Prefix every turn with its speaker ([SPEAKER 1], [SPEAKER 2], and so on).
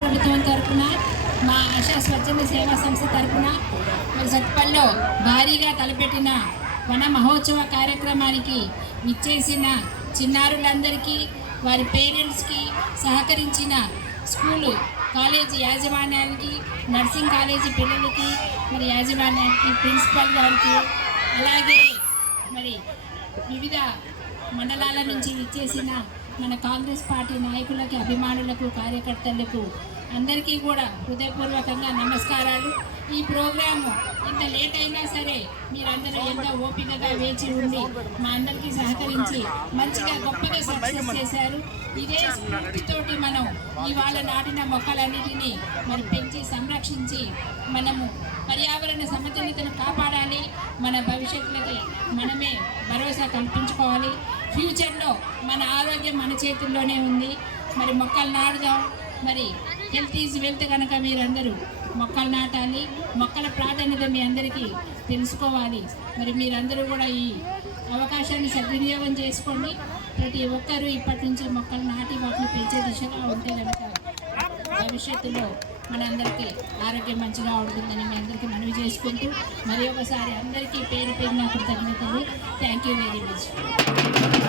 [SPEAKER 1] ప్రభుత్వం తరపున మా ఆశా స్వచ్ఛంద సేవా సంస్థ తరపున సత్పల్లో భారీగా తలపెట్టిన వన మహోత్సవ కార్యక్రమానికి విచ్చేసిన చిన్నారులందరికీ వారి పేరెంట్స్కి సహకరించిన స్కూలు కాలేజీ యాజమాన్యానికి నర్సింగ్ కాలేజీ పిల్లలకి మరి యాజమాన్యానికి ప్రిన్సిపల్ గారికి అలాగే మరి వివిధ మండలాల నుంచి విచ్చేసిన మన కాంగ్రెస్ పార్టీ నాయకులకి అభిమానులకు కార్యకర్తలకు అందరికీ కూడా హృదయపూర్వకంగా నమస్కారాలు. ఈ ప్రోగ్రాము ఇంత లేట్ అయినా సరే మీరందరూ ఎంతో ఓపికగా వేచి ఉండి మా అందరికీ సహకరించి మంచిగా గొప్పగా సక్సెస్ చేశారు. ఇదే స్ఫూర్తితోటి మనం ఇవాళ నాటిన మొక్కలన్నిటినీ మరి పెంచి సంరక్షించి మనము పర్యావరణ సమతుల్యతను కాపాడాలి. మన భవిష్యత్తులకి మనమే భరోసా కల్పించుకోవాలి. ఫ్యూచర్లో మన ఆరోగ్యం మన చేతుల్లోనే ఉంది. మరి మొక్కలు నాటుదాం. మరి హెల్త్ ఈజ్ వెల్త్ కనుక మీరందరూ మొక్కలు నాటాలి. మొక్కల ప్రాధాన్యత మీ అందరికీ తెలుసుకోవాలి. మరి మీరందరూ కూడా ఈ అవకాశాన్ని సద్వినియోగం చేసుకోండి. ప్రతి ఒక్కరూ ఇప్పటి నుంచి మొక్కలు నాటి వాటిని పెంచే దిశగా ఉంటే కనుక భవిష్యత్తులో మనందరికీ ఆరోగ్యం మంచిగా ఉంటుందని మీ అందరికీ మనవి చేసుకుంటూ మరి ఒకసారి అందరికీ పేరు పేరున కృతజ్ఞతలు. Thank you very much